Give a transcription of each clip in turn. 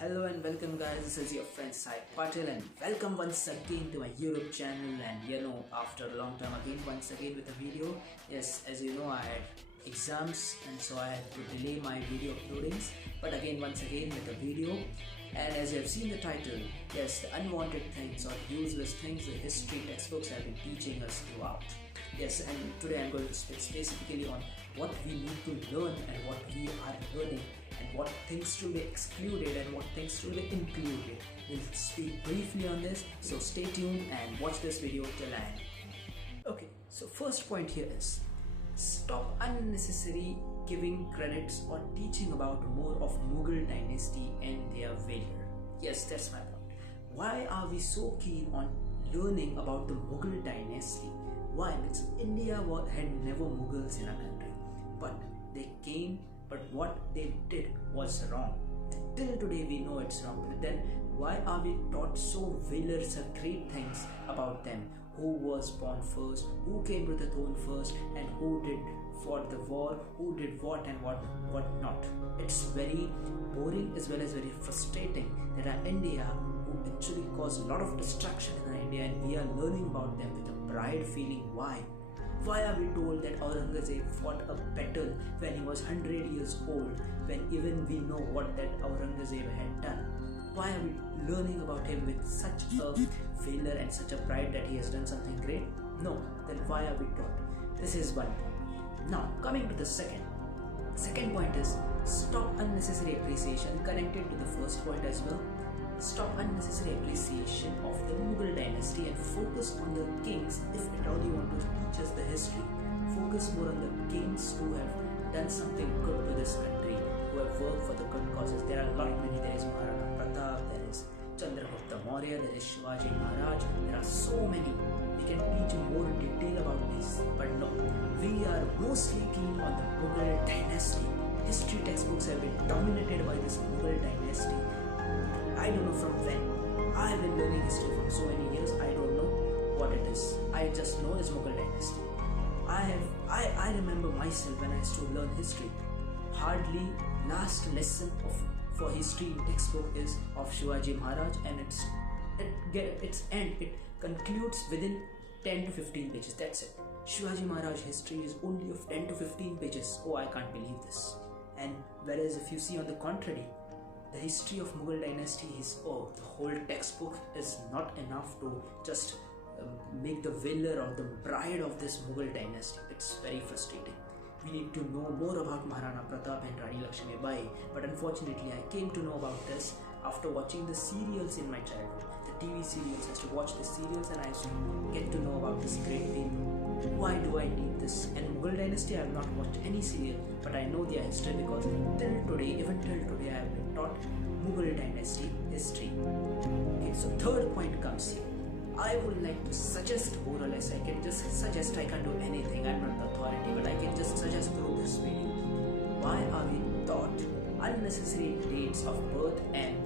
Hello and welcome guys, this is your friend Sai Patil and welcome once again to my YouTube channel. And after a long time again once again with a video. Yes, as you know, I had exams and so I had to delay my video uploadings, but again once again with a video. And as you have seen the title, yes, the unwanted things or useless things the history textbooks have been teaching us throughout. Yes, and today I'm going to speak specifically on what we need to learn and what we are learning, and what things should be excluded and what things should be included. We'll speak briefly on this, so stay tuned and watch this video till end. Okay, so first point here is stop unnecessary giving credits or teaching about more of Mughal dynasty and their failure. Yes, that's my point. Why are we so keen on learning about the Mughal dynasty? Why? Because India had never Mughals in our country, but they came, but what they did was wrong. Till today we know it's wrong, but then why are we taught so various great things about them? Who was born first, who came to the throne first, and who did fought the war, who did what and what not. It's very boring as well as very frustrating that our India, who actually caused a lot of destruction in our India, and we are learning about them with a pride feeling. Why? Why are we told that Aurangzeb fought a battle when he was 100 years old, when even we know what that Aurangzeb had done? Why are we learning about him with such a failure and such a pride that he has done something great? No, then why are we taught? This is one point. Now, coming to the second point is stop unnecessary appreciation, connected to the first point as well. Stop unnecessary appreciation of the Mughal dynasty and focus on the kings. If at all you want to teach us the history, focus more on the kings who have done something good to this country, who have worked for the good causes. There are a lot many. There is Maharana Pratap, there is Chandragupta Maurya, there is Shivaji Maharaj. There are so many. We can teach you more in detail about this, but no, we are mostly keen on the Mughal dynasty. History textbooks have been dominated by this Mughal dynasty. I don't know from when. I have been learning history for so many years. I don't know what it is. I just know it's Mughal dynasty. I remember myself when I used to learn history. Hardly last lesson for history textbook is of Shivaji Maharaj, and it concludes within 10 to 15 pages. That's it. Shivaji Maharaj history is only of 10 to 15 pages. Oh, I can't believe this. And whereas if you see on the contrary, the history of Mughal dynasty is, the whole textbook is not enough to just make the valor or the pride of this Mughal dynasty. It's very frustrating. We need to know more about Maharana Pratap and Rani Lakshmi Bai, but unfortunately I came to know about this after watching the serials in my childhood. The TV serials, I used to watch the serials and I used to get to know about this great people. Why do I need this? And Mughal dynasty I have not watched any serial, but I know their history because even till today I have been taught Mughal dynasty history. Okay, so third point comes here. I would like to suggest, more or less, I can just suggest, I can't do anything, I'm not the authority, but I can just suggest through this video. Why are we taught unnecessary dates of birth and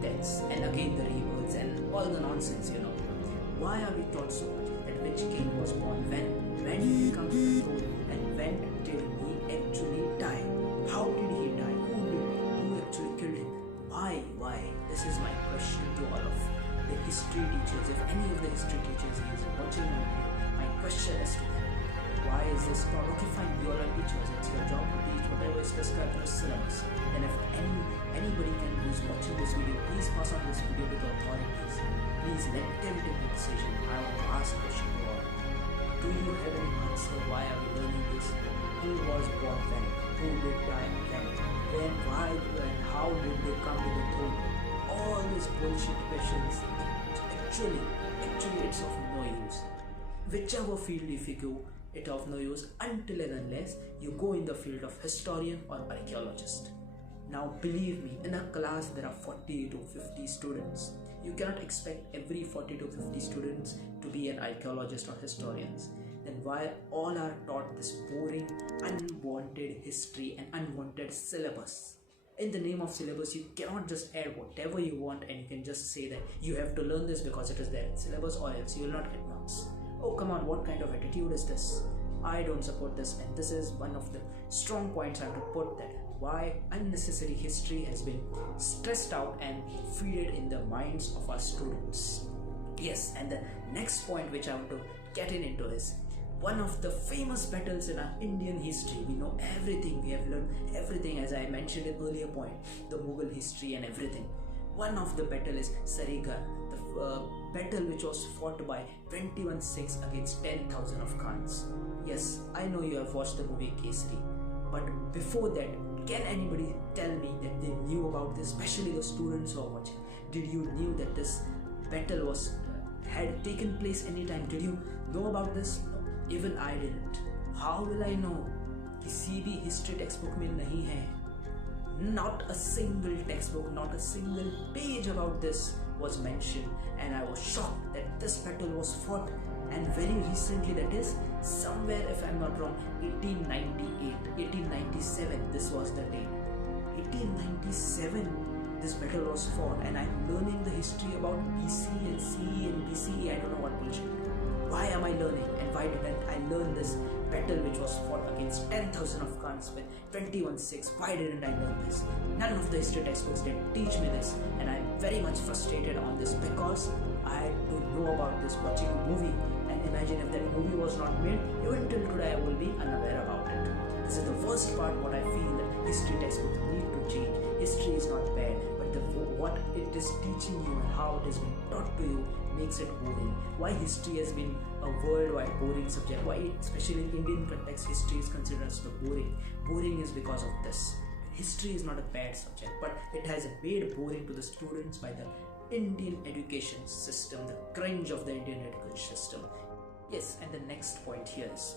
deaths, and again the rebirths and all the nonsense, Why are we taught so much that which king was born when did he come to the throne, and when did he actually die? How did he die? Who actually killed him? Why? This is my question to all of the history teachers. If any of the history teachers is watching my video, my question is to them. Why is this taught? Okay, fine, you are teachers, it's your job to teach whatever is prescribed in the syllabus. And if anybody who's watching this video, please pass on this video to the authorities. Please let them take the decision. I want to ask a question to all. Do you have any answer? Why are we learning this? Who was born when? Who did die when? When, why, and how did they come to the throne? All these bullshit questions, actually it's of no use. Whichever field if you go, it's of no use until and unless you go in the field of historian or archaeologist. Now believe me, in a class there are 40 to 50 students. You cannot expect every 40 to 50 students to be an archaeologist or historians. Then why all are taught this boring, unwanted history and unwanted syllabus? In the name of syllabus, you cannot just add whatever you want and you can just say that you have to learn this because it is there in syllabus, or else you will not get marks. Oh come on, what kind of attitude is this? I don't support this, and this is one of the strong points I have to put, that why unnecessary history has been stressed out and feeded in the minds of our students. Yes, and the next point which I want to get into is one of the famous battles in our Indian history. We know everything, we have learned everything, as I mentioned in earlier point, the Mughal history and everything. One of the battle is Sarigar, the battle which was fought by 21 Sikhs against 10,000 of Khans. Yes, I know you have watched the movie Kesari, but before that, can anybody tell me that they knew about this, especially the students who are watching? Did you knew that this battle was had taken place anytime? Did you know about this? No, even I didn't. How will I know? किसी भी history textbook में नहीं है. Not a single textbook, not a single page about this was mentioned, and I was shocked that this battle was fought, and very recently, that is somewhere, if I'm not wrong, 1898, 1897, this was the date. 1897, this battle was fought, and I'm learning the history about BC and CE and BCE, I don't know what bullshit. Why am I learning, and why didn't I learn this battle which was fought against 10,000 of Khans with 21 Sikhs? Why didn't I learn this? None of the history textbooks did teach me this, and I'm very much frustrated on this because I had to know about this watching a movie, and imagine if that movie was not made, even till today I will be unaware about it. This is the worst part, what I feel that history textbooks need to change. History is not bad, but what it is teaching you and how it has been taught to you makes it boring. Why history has been a worldwide boring subject? Why, especially in Indian context, history is considered as the boring? Boring is because of this. History is not a bad subject, but it has made boring to the students by the Indian education system, the cringe of the Indian education system. Yes, and the next point here is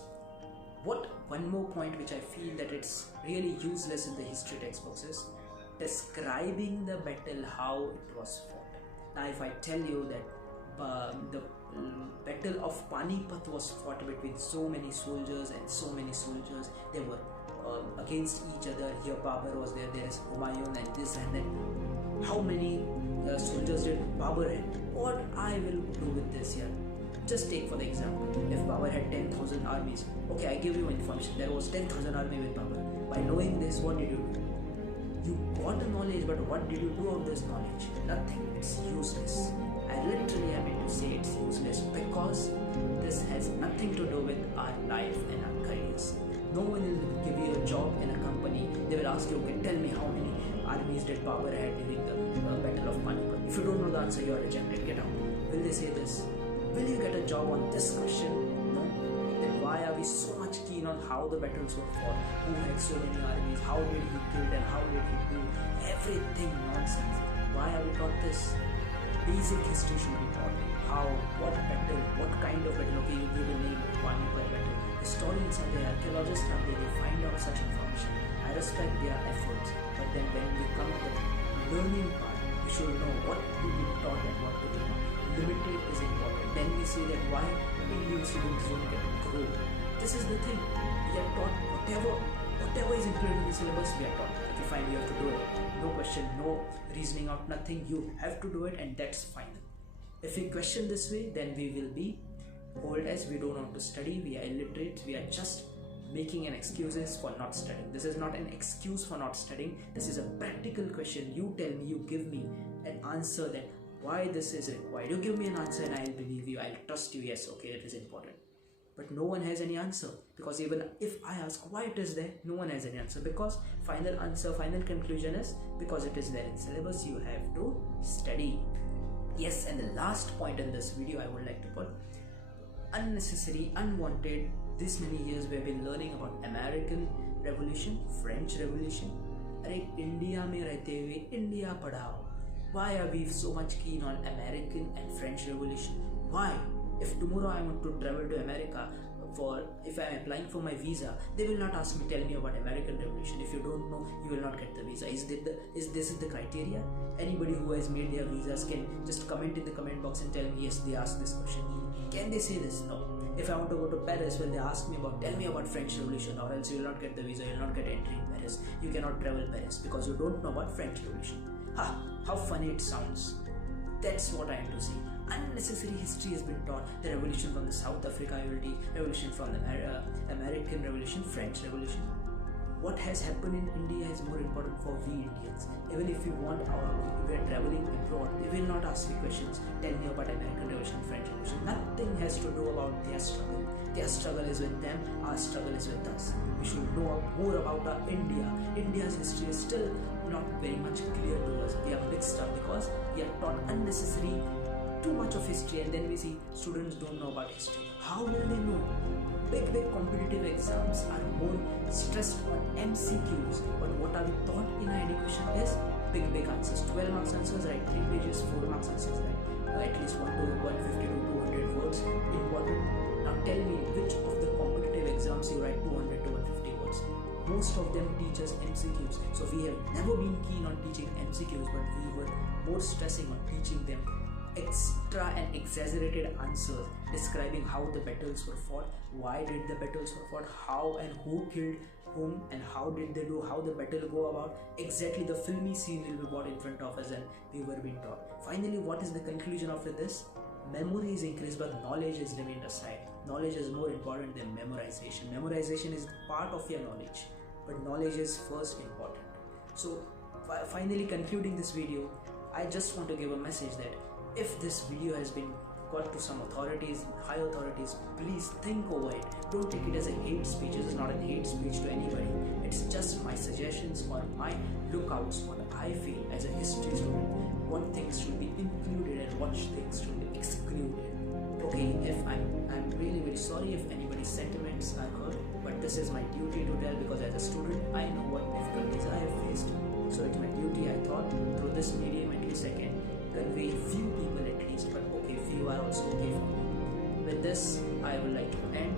one more point which I feel that it's really useless in the history textbooks is describing the battle, how it was fought. Now if I tell you that the battle of Panipat was fought between so many soldiers, they were against each other. Here Babur was there is Humayun and this and that. How many soldiers did Babur have? What I will do with this here? Just take for the example, if Babur had 10,000 armies, okay, I give you information, there was 10,000 army with Babur. By knowing this, what did you do? You got the knowledge, but what did you do of this knowledge? Nothing. It's useless. I literally am to say it's useless because this has nothing to do with our life and our careers. No one will give you a job in a company. They will ask you, okay, tell me how many armies did Babur had during the battle of Panipat. If you don't know the answer, you are rejected. Get out. Will they say this? Will you get a job on this question? No. Then why are we so much keen on how the battles were fought? Who had so many armies? How did he kill and how did he do? Everything nonsense. Why are we taught this? Basic history should be taught. How, what battle, what kind of battle? Okay, you give a name, Panipat battle. Historians are there, archaeologists are there, they find out such information. I respect their efforts, but then when we come to the learning part, we should know what to be taught and what to be not. Limited is important. Then we say that why Indian students don't get to grow. This is the thing. We are taught whatever is included in the syllabus, we are taught. Okay, fine, you have to do it. No question, no reasoning out, nothing. You have to do it, and that's final. If we question this way, then we will be old as we don't want to study, we are illiterate, we are just making an excuses for not studying. This is not an excuse for not studying. This is a practical question. You tell me, you give me an answer that why this is required. You give me an answer and I'll believe you, I'll trust you, yes, okay, it is important. But no one has any answer, because even if I ask why it is there, no one has any answer, because final answer, final conclusion is because it is there in syllabus, you have to study. Yes, and the last point in this video I would like to put, unnecessary, unwanted. This many years we have been learning about American Revolution, French Revolution. अरे India में रहते हुए India पढ़ाओ. Why are we so much keen on American and French Revolution? Why? If tomorrow I want to travel to America, if I am applying for my visa, they will not ask me, tell me about American Revolution. If you don't know, you will not get the visa. Is this the criteria? Anybody who has made their visas can just comment in the comment box and tell me, yes, they asked this question. Can they say this? No. If I want to go to Paris, when they ask me tell me about French Revolution, or else you will not get the visa, you will not get entry in Paris. You cannot travel Paris because you don't know about French Revolution. How funny it sounds. That's what I am to say. Unnecessary history has been taught. The revolution from the South Africa, revolution from the American Revolution, French Revolution. what has happened in India is more important for we Indians. Even if we want we are traveling abroad, they will not ask me questions. Tell me about American Revolution, French Revolution. Nothing has to do about their struggle. Their struggle is with them. Our struggle is with us. We should know more about our India. India's history is still not very much clear to us. We are mixed up because we are taught unnecessary too much of history, and then we see students don't know about history. How will they know? Big competitive exams are more stressed on MCQs, but what are we taught in our education is big answers. 12 marks answers, right? 3 pages, 4 marks answers, right? At least 150 to 200 words important. Now tell me, which of the competitive exams you write 200 to 150 words? Most of them teach us MCQs. So we have never been keen on teaching MCQs, but we were more stressing on teaching them extra and exaggerated answers describing how the battles were fought, why did the battles were fought, how and who killed whom, and how did they do, how the battle go about. Exactly the filmy scene will be brought in front of us, and we were being taught. Finally, what is the conclusion after this? Memory is increased, but knowledge is remained aside. Knowledge is more important than memorization. Memorization is part of your knowledge, but knowledge is first important. So finally, concluding this video, I just want to give a message that if this video has been got to some authorities, high authorities, please think over it. Don't take it as a hate speech. It is not a hate speech to anybody. It's just my suggestions or my lookouts, what I feel as a history student. What things should be included and what things should be excluded. Okay, if I'm really very sorry if anybody's sentiments are hurt, but this is my duty to tell, because as a student I know what difficulties I have faced. So it's my duty, I thought, through this medium at least I can convey few people at least, but okay, few are also okay for me. With this, I would like to end.